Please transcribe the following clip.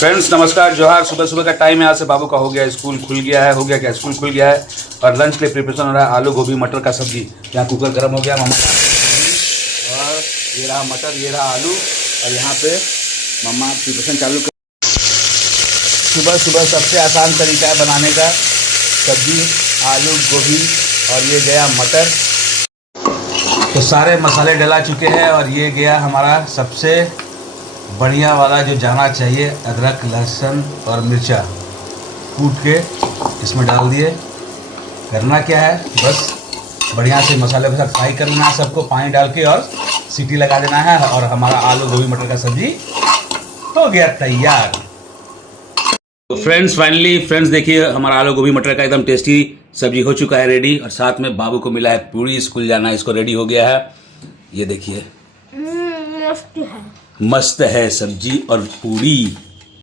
Friends नमस्कार जोहार। सुबह सुबह का टाइम है, यहाँ से बाबू का हो गया स्कूल खुल गया है, हो गया क्या स्कूल खुल गया है और लंच के लिए प्रिपरेशन हो रहा है। आलू गोभी मटर का सब्जी। यहाँ कुकर गर्म हो गया, मम्मा और ये रहा मटर, ये रहा आलू और यहाँ पे मम्मा प्रिपरेशन चालू कर। सुबह सुबह सबसे आसान तरीका है बनाने का सब्जी, आलू गोभी और ये गया मटर। तो सारे मसाले डला चुके हैं और ये गया हमारा सबसे बढ़िया वाला जो जाना चाहिए, अदरक लहसुन और मिर्चा कूट के इसमें डाल दिए। करना क्या है, बस बढ़िया से मसाले के साथ फ्राई कर लेना है सबको, पानी डाल के और सीटी लगा देना है और हमारा आलू गोभी मटर का सब्जी हो गया तैयार। तो फ्रेंड्स फाइनली देखिए हमारा आलू गोभी मटर का एकदम टेस्टी सब्जी हो चुका है रेडी। और साथ में बाबू को मिला है पूरी, स्कूल जाना है, इसको रेडी हो गया है। ये देखिए मस्त है मस्त है सब्जी और पूरी।